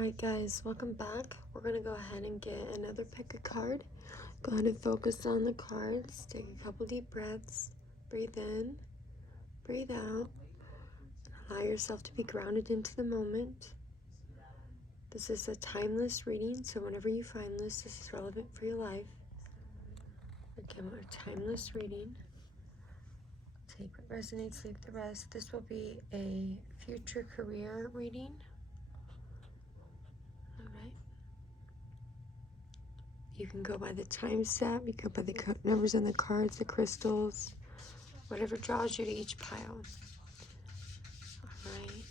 Alright guys, welcome back. We're going to go ahead and get another pick a card. Go ahead and focus on the cards. Take a couple deep breaths. Breathe in, breathe out. Allow yourself to be grounded into the moment. This is a timeless reading, so whenever you find this is relevant for your life. Again, a timeless reading. Take what resonates, leave the rest. This will be a future career reading. Alright. You can go by the time step, you can go by the numbers on the cards, the crystals, whatever draws you to each pile. Alright.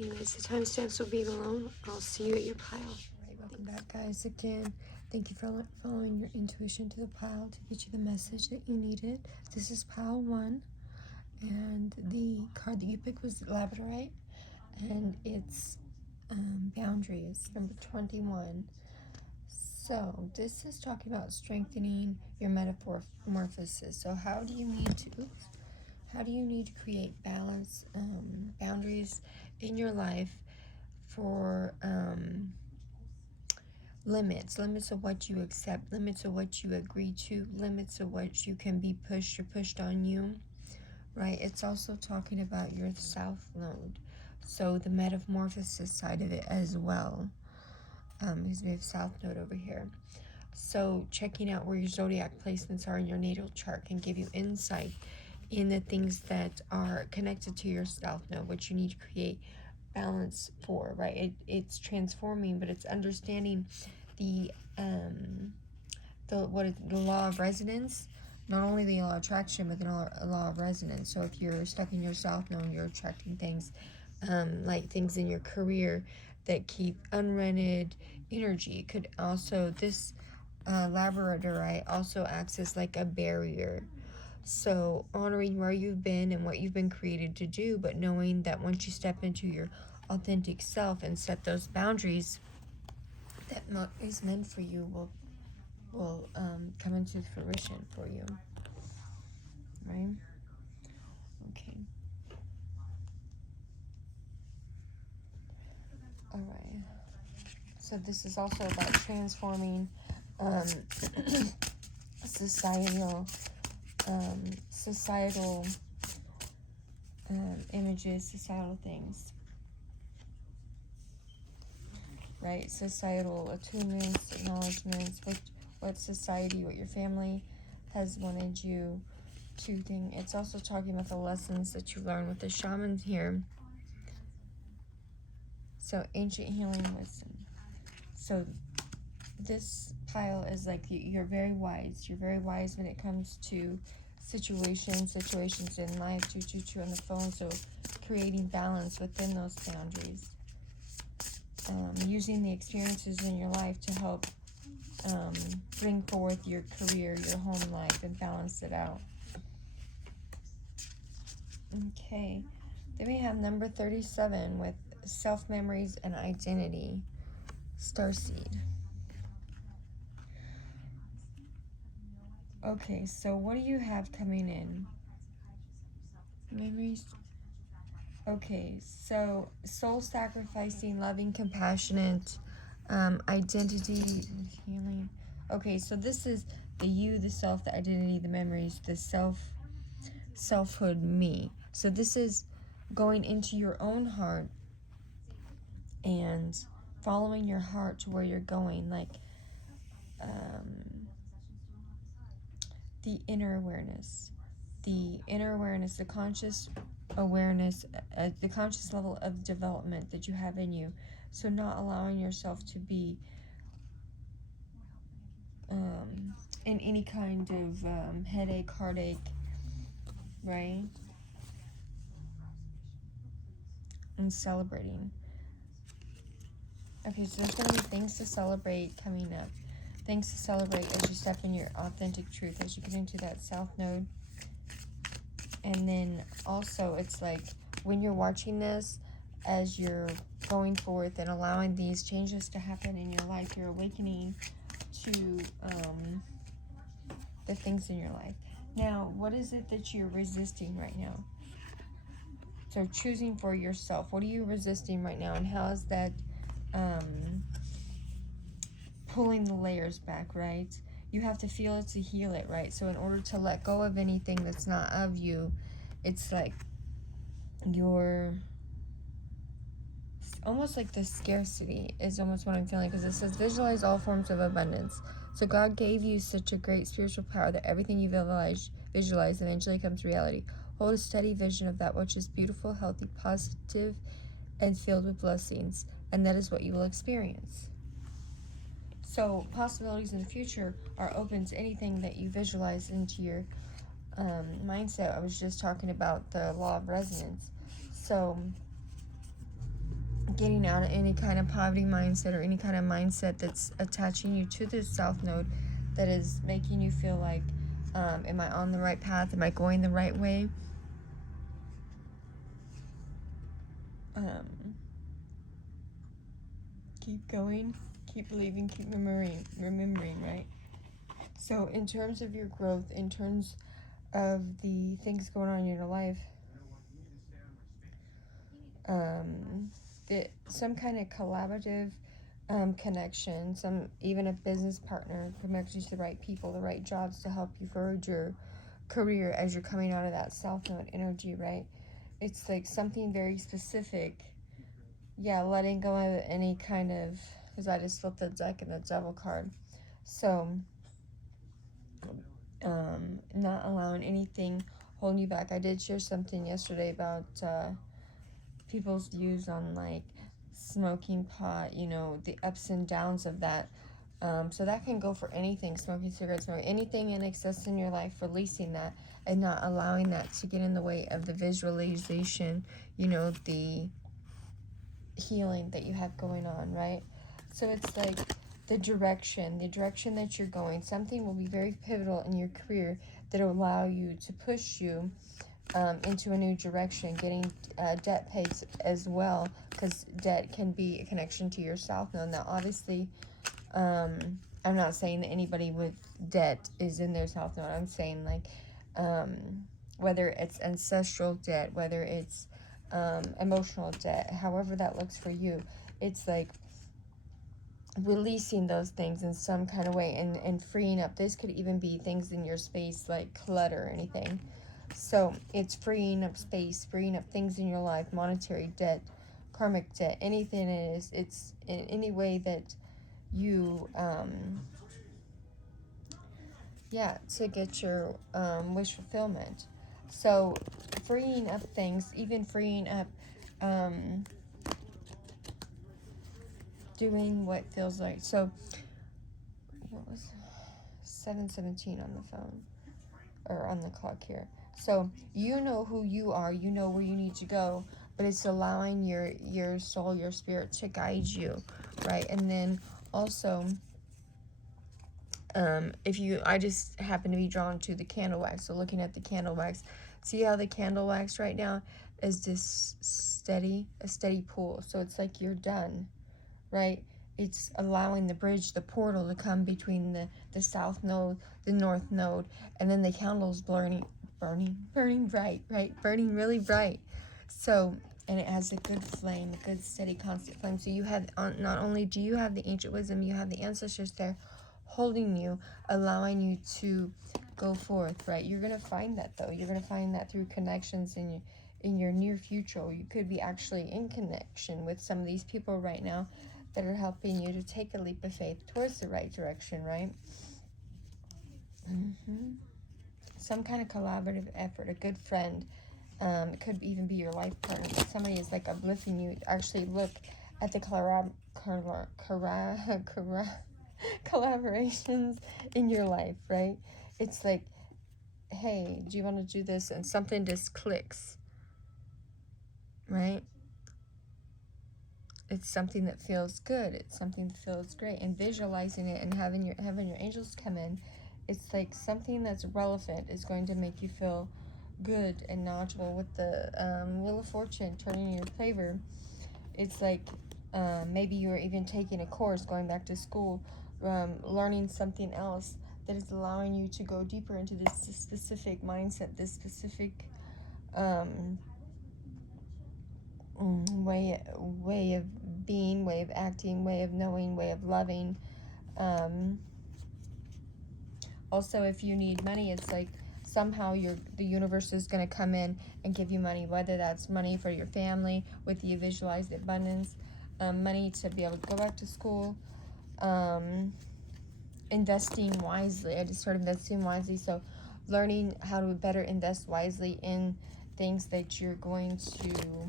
Anyways, the timestamps will be below. I'll see you at your pile. Alright, welcome back guys again. Thank you for following your intuition to the pile to get you the message that you needed. This is pile 1. And the card that you picked was Labradorite. And it's boundaries, number 21. So this is talking about strengthening your metamorphosis. So how do you need to create balance, boundaries in your life for limits of what you accept, limits of what you agree to, limits of what you can be pushed or pushed on you, right? It's also talking about your south node, so the metamorphosis side of it as well, because we have south node over here. So checking out where your zodiac placements are in your natal chart can give you insight in the things that are connected to your south node, which you need to create balance for, right? It's transforming, but it's understanding the law of resonance, not only the law of attraction, but the law of resonance. So if you're stuck in your south node, you're attracting things like things in your career that keep unrented energy. It could also, this labradorite also acts as like a barrier. So honoring where you've been and what you've been created to do, but knowing that once you step into your authentic self and set those boundaries, that is meant for you will come into fruition for you, right? Okay. All right. So this is also about transforming societal images, societal things, right? Societal attunements, acknowledgements, what society, what your family has wanted you to think. It's also talking about the lessons that you learn with the shamans here. So ancient healing wisdom. So this pile is like you're very wise. You're very wise when it comes to situations in life. Choo on the phone. So creating balance within those boundaries. Using the experiences in your life to help bring forth your career, your home life, and balance it out. Okay. Then we have number 37 with self-memories and identity. Starseed. Okay, so what do you have coming in? Memories. Okay, so soul-sacrificing, loving, compassionate, identity, healing. Okay, so this is the you, the self, the identity, the memories, the selfhood, me. So this is going into your own heart and following your heart to where you're going, like the inner awareness, the conscious awareness, the conscious level of development that you have in you. So not allowing yourself to be in any kind of headache, heartache, right? And celebrating. Okay, so there's going to be things to celebrate coming up. Things to celebrate as you step in your authentic truth, as you get into that south node. And then also, it's like when you're watching this, as you're going forth and allowing these changes to happen in your life, you're awakening to the things in your life. Now, what is it that you're resisting right now? So choosing for yourself. What are you resisting right now? And how is that pulling the layers back, right? You have to feel it to heal it, right? So in order to let go of anything that's not of you, it's like your, almost like the scarcity is almost what I'm feeling, because it says visualize all forms of abundance. So God gave you such a great spiritual power that everything you visualize eventually comes reality. Hold a steady vision of that which is beautiful, healthy, positive, and filled with blessings, and that is what you will experience. So possibilities in the future are open to anything that you visualize into your mindset. I was just talking about the law of resonance. So getting out of any kind of poverty mindset or any kind of mindset that's attaching you to this south node, that is making you feel like, am I on the right path? Am I going the right way? Keep going, keep believing, keep remembering, right? So in terms of your growth, in terms of the things going on in your life, some kind of collaborative connection, even a business partner connects you to the right people, the right jobs to help you forward your career as you're coming out of that south node energy, right? It's like something very specific. Yeah, letting go of any kind of, because I just flipped the deck and the devil card. So not allowing anything holding you back. I did share something yesterday about people's views on like smoking pot, the ups and downs of that. So that can go for anything, smoking cigarettes, smoking anything in excess in your life, releasing that and not allowing that to get in the way of the visualization, the healing that you have going on, right? So it's like the direction that you're going. Something will be very pivotal in your career that will allow you to push you into a new direction, getting debt paid as well, because debt can be a connection to your south node. Now, obviously, I'm not saying that anybody with debt is in their south node. I'm saying like whether it's ancestral debt, whether it's emotional debt, however that looks for you, it's like releasing those things in some kind of way and freeing up. This could even be things in your space like clutter or anything. So it's freeing up space, freeing up things in your life, monetary debt, karmic debt, anything it is. It's in any way that you, to get your wish fulfillment. So freeing up things, even freeing up doing what feels like. So what was 7:17 on the phone or on the clock here? So you know who you are, you know where you need to go, but it's allowing your soul, your spirit to guide you, right? And then also I just happen to be drawn to the candle wax. So looking at the candle wax, see how the candle wax right now is this a steady pull. So it's like you're done, right? It's allowing the bridge, the portal to come between the south node, the north node, and then the candle's burning bright, right? Burning really bright. So, and it has a good flame, a good steady constant flame. So you have, not only do you have the ancient wisdom, you have the ancestors there holding you, allowing you to go forth, right? You're going to find that though. You're going to find that through connections in your near future. You could be actually in connection with some of these people right now that are helping you to take a leap of faith towards the right direction, right? Some kind of collaborative effort, a good friend. It could even be your life partner, but somebody is like uplifting you. Actually look at the collaborations in your life, right? It's like, hey, do you want to do this? And something just clicks, right? It's something that feels good. It's something that feels great. And visualizing it and having your angels come in, it's like something that's relevant is going to make you feel good and knowledgeable. With the Wheel of Fortune turning in your favor, it's like maybe you're even taking a course, going back to school, learning something else that is allowing you to go deeper into this specific mindset, this specific way of being, way of acting, way of knowing, way of loving. Also, if you need money, it's like somehow the universe is going to come in and give you money, whether that's money for your family with the visualized abundance, money to be able to go back to school, investing wisely. I just started investing wisely, so learning how to better invest wisely in things that you're going to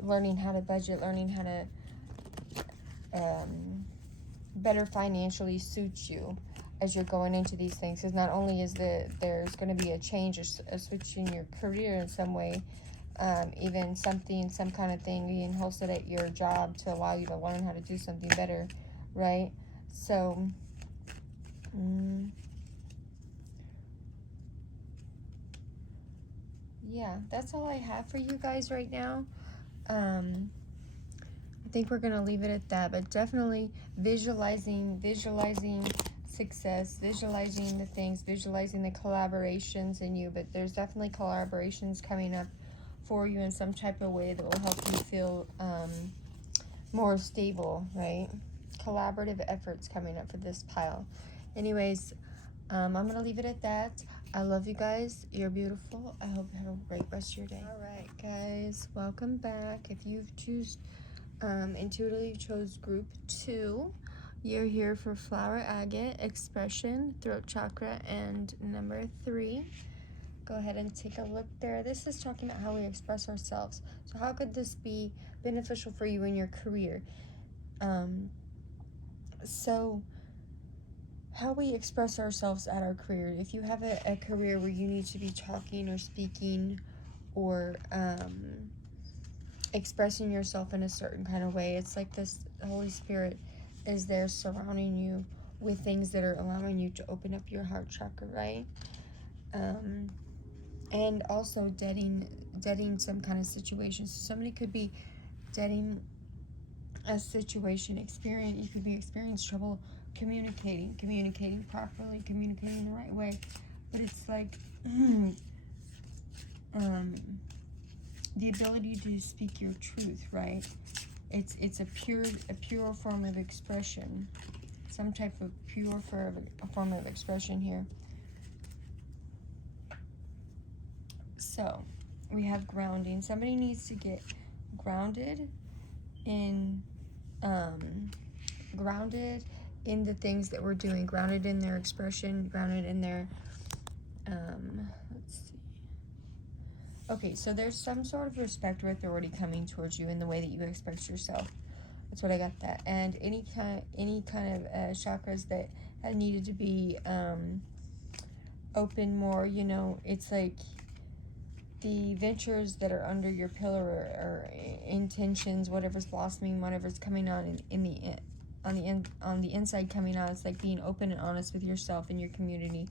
learning how to budget, learning how to better financially suit you as you're going into these things. Because not only is there's going to be a change, a switch in your career in some way, even some kind of thing being hosted at your job to allow you to learn how to do something better, right? So, yeah, that's all I have for you guys right now. I think we're going to leave it at that, but definitely visualizing success, visualizing the things, visualizing the collaborations in you, but there's definitely collaborations coming up for you in some type of way that will help you feel more stable, right? Collaborative efforts coming up for this pile. Anyways, I'm going to leave it at that. I love you guys. You're beautiful. I hope you have a great rest of your day. All right, guys, welcome back. If you've intuitively chose group 2, you're here for flower agate, expression, throat chakra, and number 3. Go ahead and take a look there. This is talking about how we express ourselves. So how could this be beneficial for you in your career? So how we express ourselves at our career. If you have a career where you need to be talking or speaking or expressing yourself in a certain kind of way, it's like this Holy Spirit is there surrounding you with things that are allowing you to open up your heart chakra, right? And also deading some kind of situation. So somebody could be deading a situation, you could be experiencing trouble communicating properly, communicating the right way, but it's like the ability to speak your truth, right? It's a pure form of expression, some type of pure form of expression here. So we have grounding. Somebody needs to get grounded in the things that we're doing, grounded in their expression, grounded in their let's see. Okay, so there's some sort of respect or authority coming towards you in the way that you express yourself. That's what I got that. And any kind of chakras that have needed to be open more, it's like the ventures that are under your pillar or intentions, whatever's blossoming, whatever's coming on on the inside coming out. It's like being open and honest with yourself and your community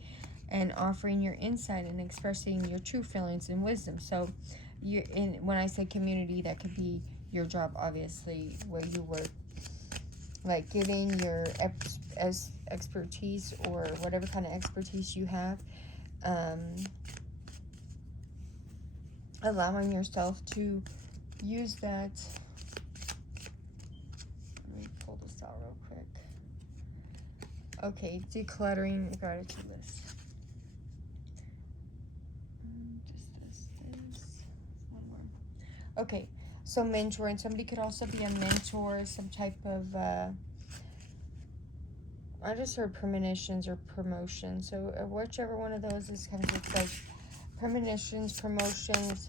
and offering your insight and expressing your true feelings and wisdom. So when I say community, that could be your job, obviously, where you work, like giving your expertise or whatever kind of expertise you have, allowing yourself to use that. Let me pull this out real quick. Okay, decluttering the gratitude list. Just this. One more. Okay, so mentoring. Somebody could also be a mentor, some type of, I just heard premonitions or promotion. So whichever one of those is comes with like premonitions, promotions,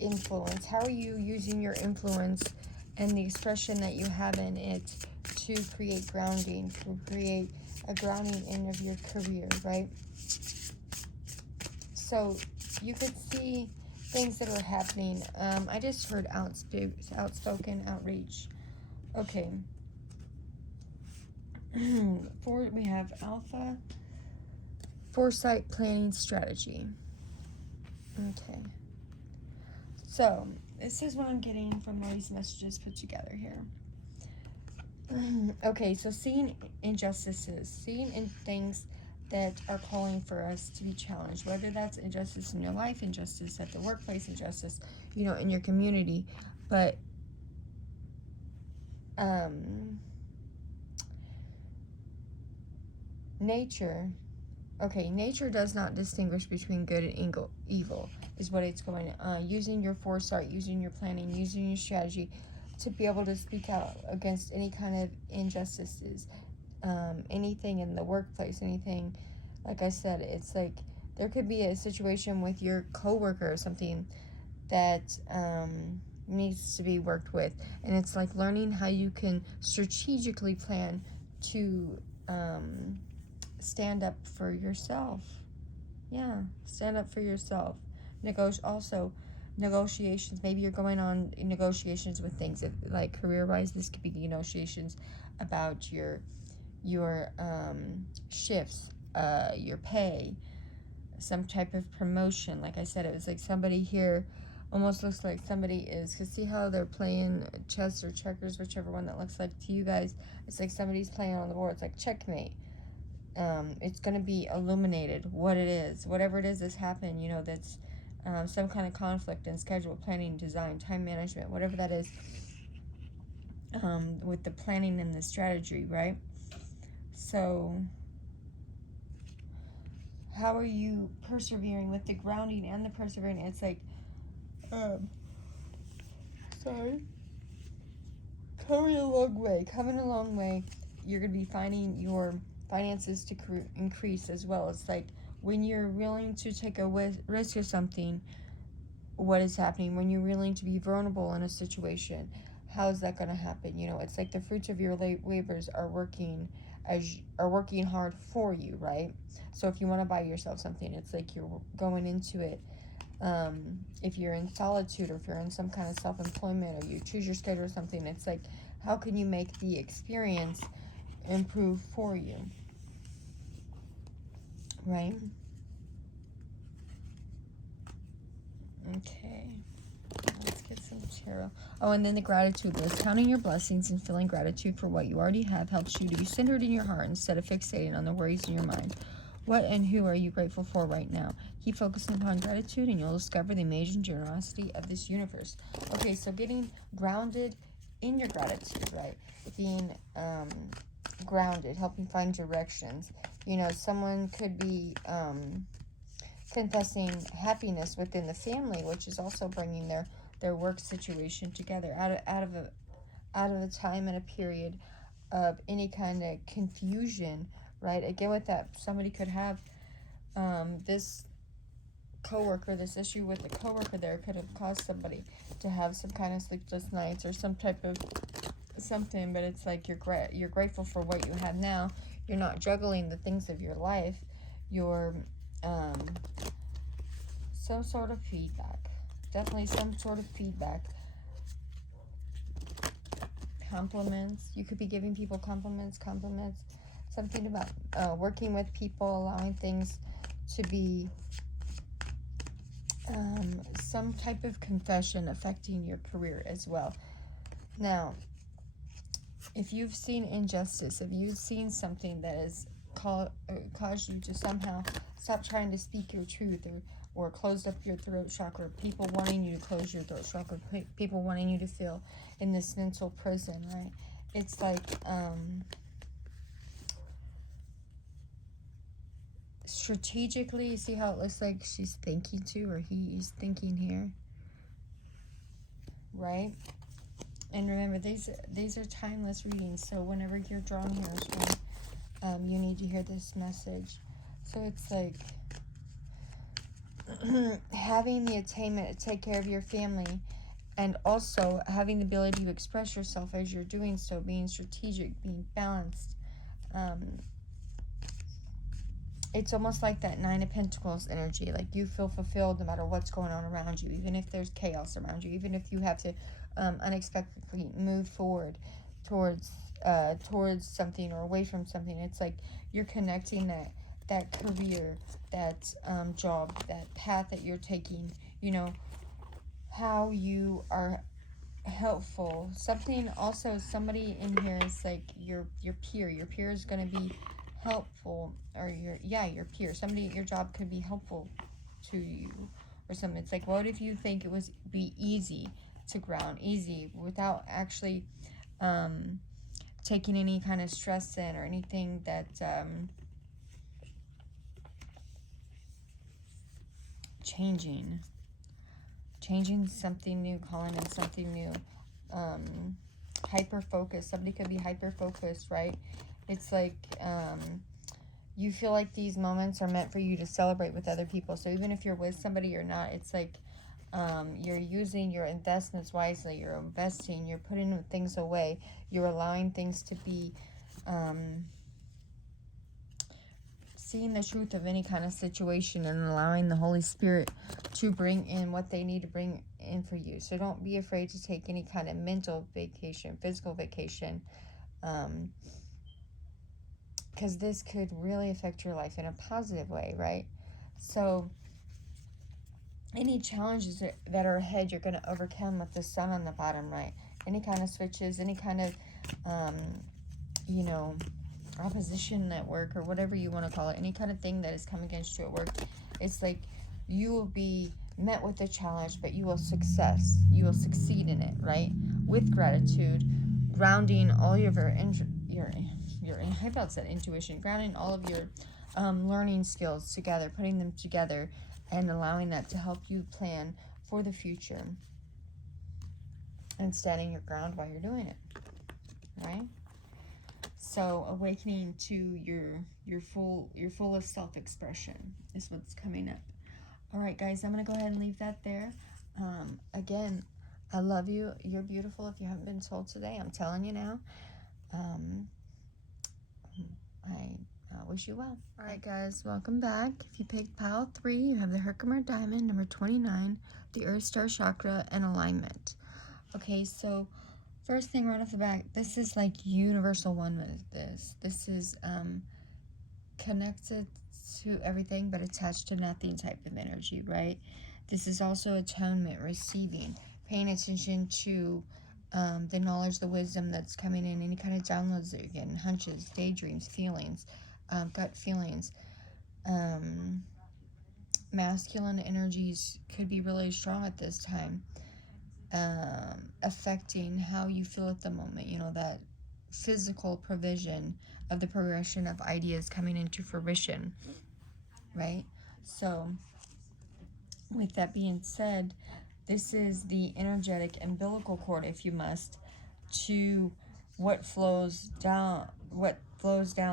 influence. How are you using your influence and the expression that you have in it to create grounding, to create a grounding in of your career, right? So you could see things that are happening. I just heard outspoken outreach. Okay. We have alpha, foresight, planning, strategy. Okay. So this is what I'm getting from all these messages put together here. Okay, so seeing injustices, seeing in things that are calling for us to be challenged, whether that's injustice in your life, injustice at the workplace, injustice, in your community. But nature does not distinguish between good and evil, is what it's going using your foresight, using your planning, using your strategy to be able to speak out against any kind of injustices, anything in the workplace, anything. Like I said, it's like there could be a situation with your coworker or something that needs to be worked with, and it's like learning how you can strategically plan to stand up for yourself. Yeah, stand up for yourself. Negotiations. Maybe you're going on negotiations with things like career-wise. This could be negotiations about your shifts, your pay, some type of promotion. Like I said, it was like somebody here almost looks like somebody is, because see how they're playing chess or checkers, whichever one that looks like to you guys. It's like somebody's playing on the board. It's like checkmate. It's going to be illuminated what it is, whatever it is that's happened, that's some kind of conflict in schedule, planning, design, time management, whatever that is, with the planning and the strategy, right? So how are you persevering with the grounding and the persevering? It's like, coming a long way. You're going to be finding your finances to increase as well. It's like when you're willing to take a risk of something, what is happening? When you're willing to be vulnerable in a situation, how is that going to happen? It's like the fruits of your labors are working hard for you, right? So if you want to buy yourself something, it's like you're going into it. If you're in solitude, or if you're in some kind of self-employment, or you choose your schedule or something, it's like, how can you make the experience improve for you, right? Okay, let's get some tarot. Oh, and then the gratitude list. Counting your blessings and feeling gratitude for what you already have helps you to be centered in your heart instead of fixating on the worries in your mind. What and who are you grateful for right now? Keep focusing upon gratitude and you'll discover the amazing generosity of this universe. Okay, so getting grounded in your gratitude, right? Being grounded, helping find directions. Someone could be confessing happiness within the family, which is also bringing their work situation together out of a time and a period of any kind of confusion, right? Again, with that, somebody could have this issue with the coworker there could have caused somebody to have some kind of sleepless nights or some type of something. But it's like you're grateful for what you have now. You're not juggling the things of your life. You're some sort of feedback. Definitely some sort of feedback. Compliments. You could be giving people compliments. Something about working with people, allowing things to be some type of confession affecting your career as well. Now, if you've seen injustice, if you've seen something that has caused you to somehow stop trying to speak your truth, or closed up your throat chakra, people wanting you to close your throat chakra, people wanting you to feel in this mental prison, right? It's like strategically, you see how it looks like she's thinking to, or he's thinking here, right? And remember, these are timeless readings, so whenever you're drawn here as well, you need to hear this message. So it's like having the attainment to take care of your family, and also having the ability to express yourself as you're doing so, being strategic, being balanced. It's almost like that Nine of Pentacles energy, like you feel fulfilled no matter what's going on around you, even if there's chaos around you, even if you have to unexpectedly move forward towards something or away from something. It's like you're connecting that career, that job, that path that you're taking, how you are helpful. Somebody in here is like your peer. Your peer is going to be helpful, or your peer, somebody at your job could be helpful to you or something. It's like, what if you think it was be easy to ground, easy without actually taking any kind of stress in or anything that changing something new, calling in something new. Hyper focused, somebody could be hyper focused, right? It's like you feel like these moments are meant for you to celebrate with other people. So even if you're with somebody or not, it's like you're using your investments wisely. You're investing, you're putting things away, you're allowing things to be seeing the truth of any kind of situation and allowing the Holy Spirit to bring in what they need to bring in for you. So don't be afraid to take any kind of mental vacation, physical vacation, because this could really affect your life in a positive way, right? So any challenges that are ahead, you're going to overcome with the sun on the bottom, right? Any kind of switches, any kind of, opposition at work, or whatever you want to call it, any kind of thing that is coming against you at work, it's like you will be met with a challenge, but you will succeed in it, right? With gratitude, grounding all of your how about that intuition, grounding all of your learning skills together, putting them together, and allowing that to help you plan for the future, and standing your ground while you're doing it, right? So awakening to your fullest self-expression is what's coming up. All right, guys, I'm gonna go ahead and leave that there. Again, I love you. You're beautiful. If you haven't been told today, I'm telling you now. I wish you well. All right, guys, welcome back. If you picked pile 3, you have the Herkimer Diamond, number 29, the Earth Star Chakra, and alignment. Okay, so first thing right off the bat, this is like universal oneness. This is connected to everything but attached to nothing type of energy, right? This is also atonement, receiving, paying attention to the knowledge, the wisdom that's coming in, any kind of downloads that you're getting, hunches, daydreams, feelings, gut feelings. Masculine energies could be really strong at this time, affecting how you feel at the moment. You know, that physical provision of the progression of ideas coming into fruition, right? So with that being said, this is the energetic umbilical cord, if you must, to what flows down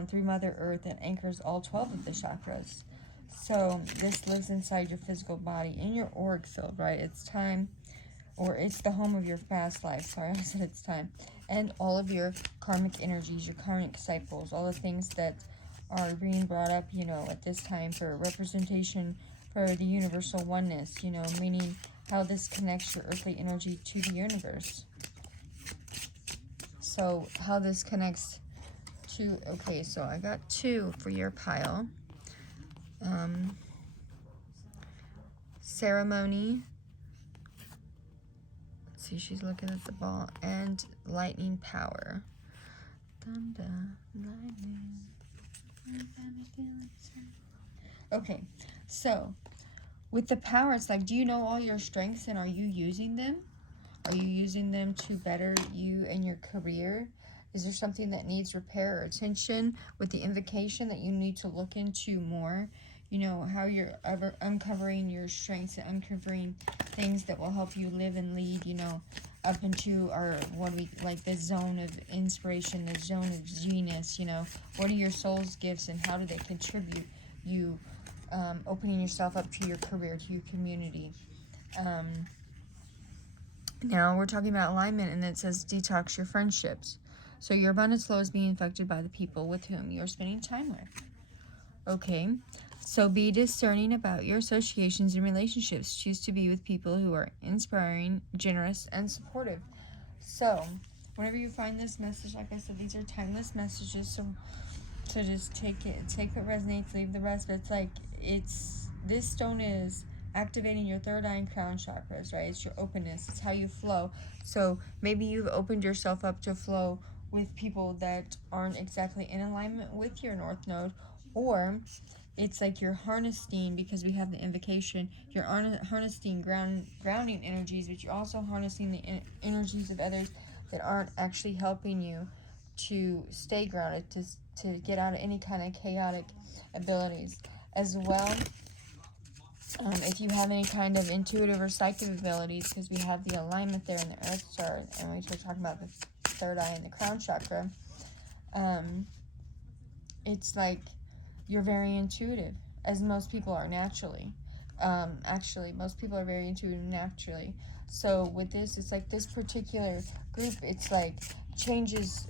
through Mother Earth and anchors all 12 of the chakras. So this lives inside your physical body, in your auric field, right? It's time, or it's the home of your past life. Sorry, I said it's time. And all of your karmic energies, your karmic cycles, all the things that are being brought up, at this time for representation for the universal oneness, meaning how this connects your earthly energy to the universe. So how this connects to, okay, so I got 2 for your pile. Ceremony. Let's see, she's looking at the ball. And lightning power. Thunder, lightning. Okay, so with the power, it's like, do you know all your strengths and are you using them? Are you using them to better you and your career? Is there something that needs repair or attention with the invocation that you need to look into more? How you're uncovering your strengths and uncovering things that will help you live and lead, up into the zone of inspiration, the zone of genius, what are your soul's gifts and how do they contribute you, opening yourself up to your career, to your community. Now we're talking about alignment, and it says detox your friendships. So your abundance flow is being affected by the people with whom you're spending time with. Okay, so be discerning about your associations and relationships. Choose to be with people who are inspiring, generous, and supportive. So whenever you find this message, like I said, these are timeless messages, so just take what resonates, leave the rest. But it's like, this stone is activating your third eye and crown chakras, right? It's your openness. It's how you flow. So maybe you've opened yourself up to flow with people that aren't exactly in alignment with your North Node, or it's like you're harnessing, because we have the invocation, you're harnessing grounding energies, but you're also harnessing the energies of others that aren't actually helping you to stay grounded, to get out of any kind of chaotic abilities. As well, if you have any kind of intuitive or psychic abilities, because we have the alignment there in the Earth Star, and we were talking about the third eye and the crown chakra, it's like you're very intuitive, as most people are naturally. Actually, most people are very intuitive naturally. So with this, it's like this particular group, it's like changes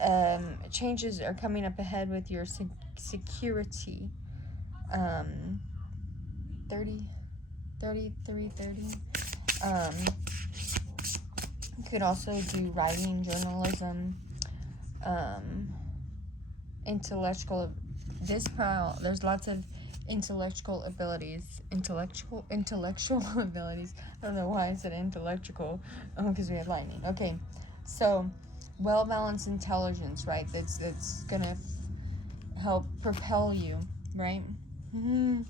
are coming up ahead with your security. 30, 33, 30. You could also do writing, journalism, intellectual. There's lots of intellectual abilities. Intellectual abilities. I don't know why I said intellectual. Because we have lightning. Okay, so well-balanced intelligence, right? That's gonna help propel you, right? Mm-hmm.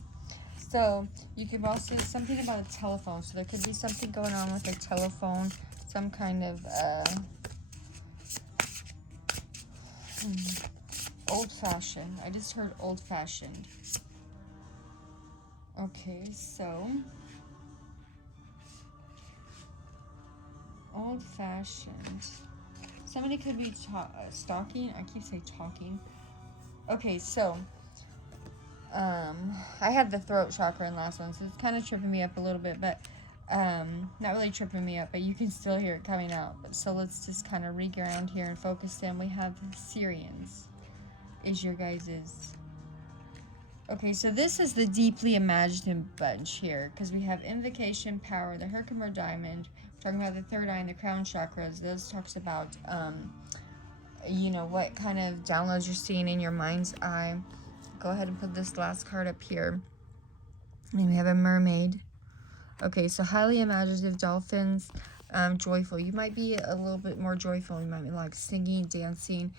So you could also something about a telephone. So there could be something going on with a telephone, some kind of old-fashioned. I just heard old-fashioned. Okay, so old-fashioned. Somebody could be stalking. I keep saying talking. Okay, so I had the throat chakra in last one, so it's kind of tripping me up a little bit, but not really tripping me up, but you can still hear it coming out. So let's just kind of reground here and focus in. We have the Syrians is your guys's. Okay, so this is the deeply imaginative bunch here, because we have invocation, power, the Herkimer diamond. We're talking about the third eye and the crown chakras. This talks about what kind of downloads you're seeing in your mind's eye. Go ahead and put this last card up here. And we have a mermaid. Okay, so highly imaginative, dolphins, joyful. You might be a little bit more joyful. You might be like singing, dancing,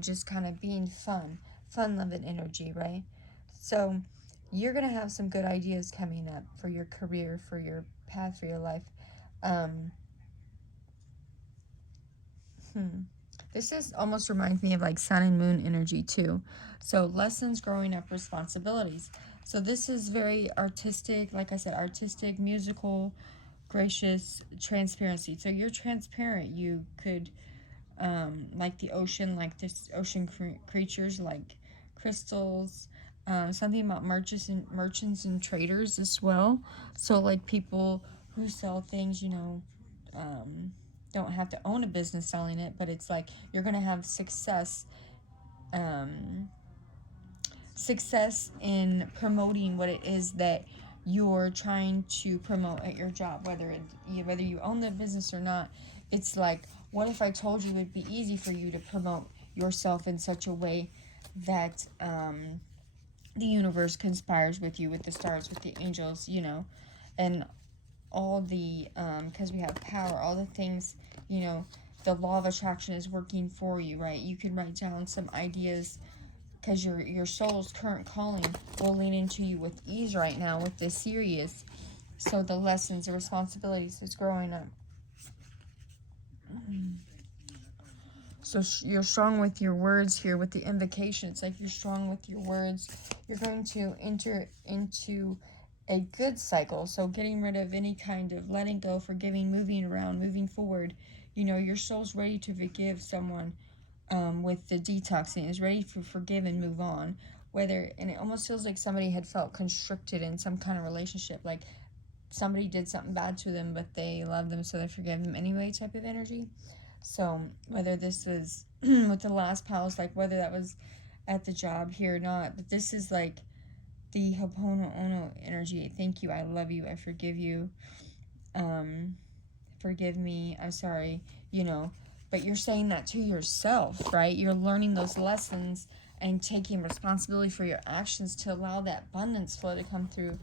just kind of being fun-loving energy, right? So you're going to have some good ideas coming up for your career, for your path, for your life. This almost reminds me of like sun and moon energy too. So lessons growing up, responsibilities. So this is very artistic, like I said, artistic, musical, gracious, transparency. So you're transparent. You could, like the ocean, like this ocean creatures, like crystals, something about merchants and traders as well. So like people who sell things, don't have to own a business selling it, but it's like you're going to have success in promoting what it is that you're trying to promote at your job, whether you own the business or not. It's like, what if I told you it'd be easy for you to promote yourself in such a way that the universe conspires with you, with the stars, with the angels, and all the because we have power, all the things, the law of attraction is working for you, right? You can write down some ideas, because your soul's current calling will lean into you with ease right now with this series. So the lessons, the responsibilities is growing up. So you're strong with your words here with the invocation. It's like you're strong with your words. You're going to enter into a good cycle. So getting rid of any kind of letting go, forgiving, moving around, moving forward. Your soul's ready to forgive someone with the detoxing, is ready to forgive and move on. And it almost feels like somebody had felt constricted in some kind of relationship, like somebody did something bad to them, but they love them, so they forgive them anyway type of energy. So whether this was with the last pals, like whether that was at the job here or not, but this is like the Ho'oponopono energy. Thank you, I love you, I forgive you, forgive me, I'm sorry, but you're saying that to yourself, right? You're learning those lessons and taking responsibility for your actions to allow that abundance flow to come through,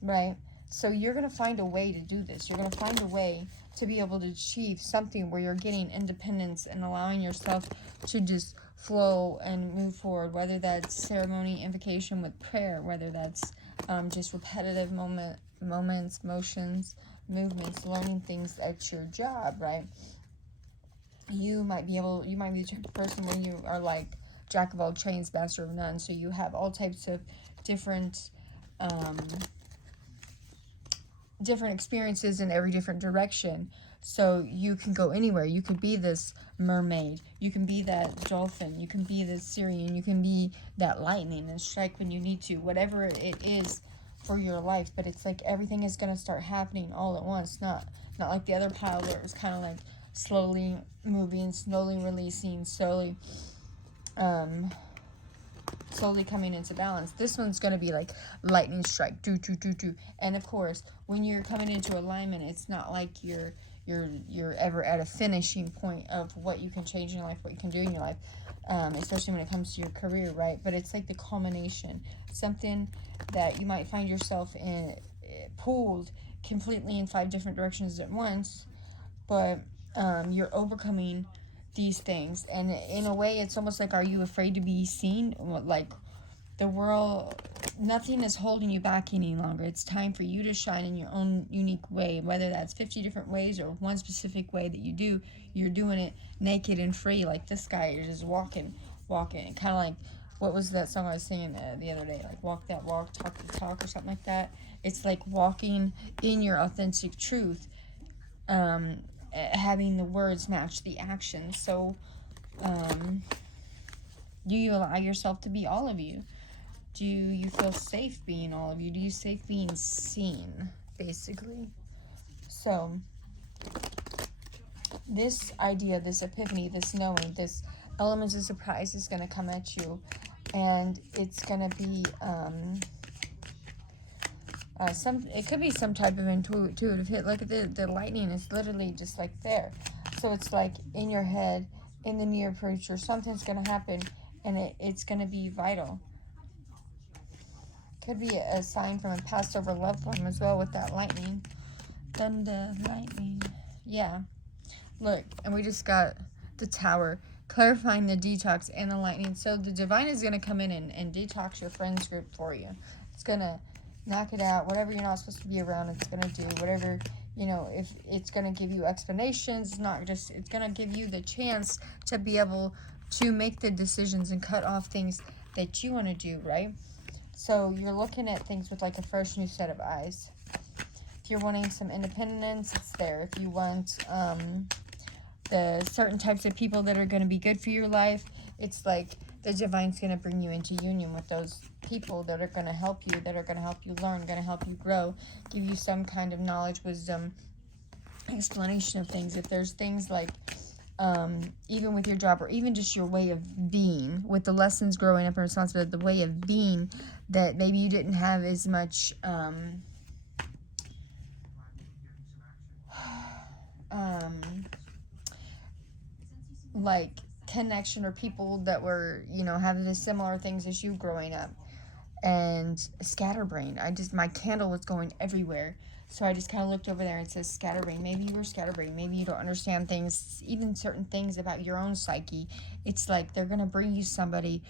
right? So you're going to find a way to do this. You're going to find a way to be able to achieve something where you're getting independence and allowing yourself to just flow and move forward, whether that's ceremony, invocation with prayer, whether that's just repetitive moments, motions, movements, learning things at your job, right? You might be the type of person where you are like jack of all trades, master of none. So you have all types of different different experiences in every different direction. So you can go anywhere. You could be this mermaid. You can be that dolphin. You can be this Syrian. You can be that lightning and strike when you need to. Whatever it is for your life. But it's like everything is going to start happening all at once. Not like the other pile where it was kind of like slowly moving, slowly releasing, slowly coming into balance. This one's going to be like lightning strike, do. And of course, when you're coming into alignment, it's not like you're ever at a finishing point of what you can change in your life, what you can do in your life, especially when it comes to your career, right? But it's like the culmination, something that you might find yourself in, pulled completely in 5 different directions at once, but you're overcoming these things. And in a way, it's almost like, are you afraid to be seen? Like, the world, nothing is holding you back any longer. It's time for you to shine in your own unique way, whether that's 50 different ways or one specific way that you're doing it naked and free. Like this guy, you're just walking, kind of like, what was that song I was singing the other day? Like, walk that walk, talk the talk, or something like that. It's like walking in your authentic truth, having the words match the action. So do you allow yourself to be all of you? Do you feel safe being all of you? Do you safe being seen, basically? So this idea, this epiphany, this knowing, this element of surprise is going to come at you, and it's going to be it could be some type of intuitive hit. Like the lightning is literally just like there. So it's like in your head, in the near future, something's going to happen, and it's going to be vital. Could be a sign from a past over loved one as well with that lightning. Thunder, lightning. Yeah. Look, and we just got the tower, clarifying the detox and the lightning. So the divine is going to come in and detox your friends group for you. It's going to knock it out. Whatever you're not supposed to be around, it's going to do. Whatever, if it's going to give you explanations, it's going to give you the chance to be able to make the decisions and cut off things that you want to do, right? So you're looking at things with like a fresh new set of eyes. If you're wanting some independence, it's there. If you want the certain types of people that are going to be good for your life, it's like the divine's going to bring you into union with those people that are going to help you, learn, going to help you grow, give you some kind of knowledge, wisdom, explanation of things. If there's things like even with your job, or even just your way of being, with the lessons growing up and responsibility, the way of being that maybe you didn't have as much like connection, or people that were having the similar things as you growing up. And scatterbrain, my candle was going everywhere. So I just kind of looked over there and it says scatterbrain. Maybe you were scatterbrain. Maybe you don't understand things, even certain things about your own psyche. It's like they're going to bring you somebody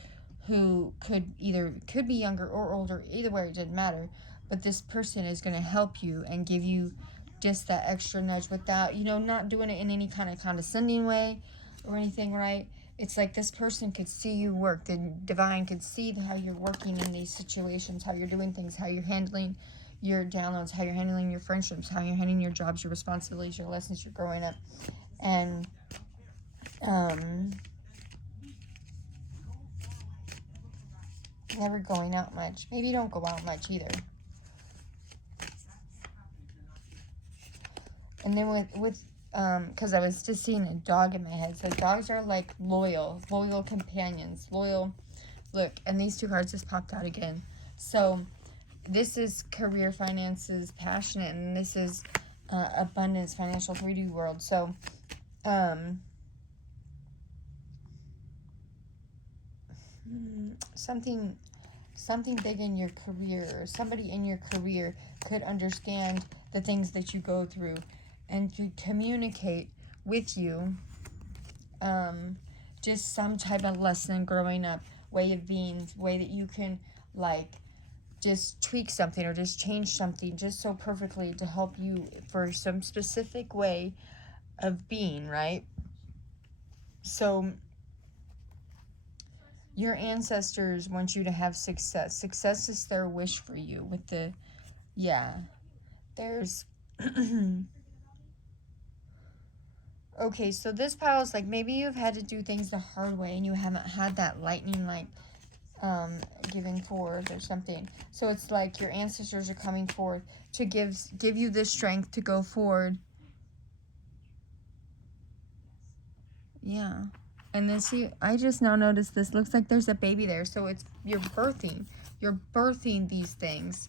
who could be younger or older. Either way, it didn't matter. But this person is going to help you and give you just that extra nudge without, not doing it in any kind of condescending way or anything, right? It's like this person could see you work. The divine could see how you're working in these situations, how you're doing things, how you're handling your downloads, how you're handling your friendships, how you're handling your jobs, your responsibilities, your lessons, you're growing up. And never going out much. Maybe you don't go out much either. And then with because I was just seeing a dog in my head. So dogs are like loyal companions, loyal. Look, and these 2 cards just popped out again. So this is career, finances, passionate, and this is abundance, financial 3D world. So something big in your career, or somebody in your career could understand the things that you go through and to communicate with you just some type of lesson growing up, way of being, way that you can like just tweak something or just change something just so perfectly to help you for some specific way of being, right? So your ancestors want you to have success. Success is their wish for you with the, yeah, there's, okay, so this pile is like, maybe you've had to do things the hard way and you haven't had that lightning, like, giving forth or something. So it's like your ancestors are coming forth to give you the strength to go forward. Yeah. And then see, I just now noticed this. Looks like there's a baby there. So it's, you're birthing these things.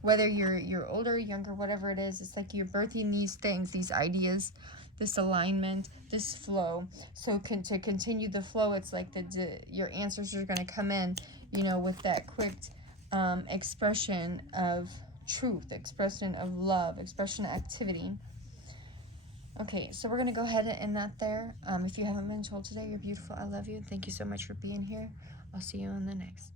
Whether you're older, younger, whatever it is, it's like you're birthing these things, these ideas, this alignment, this flow. So to continue the flow, it's like your ancestors are going to come in, you know, with that quick expression of truth, expression of love, expression of activity. Okay, so we're going to go ahead and end that there. If you haven't been told today, you're beautiful. I love you. Thank you so much for being here. I'll see you on the next.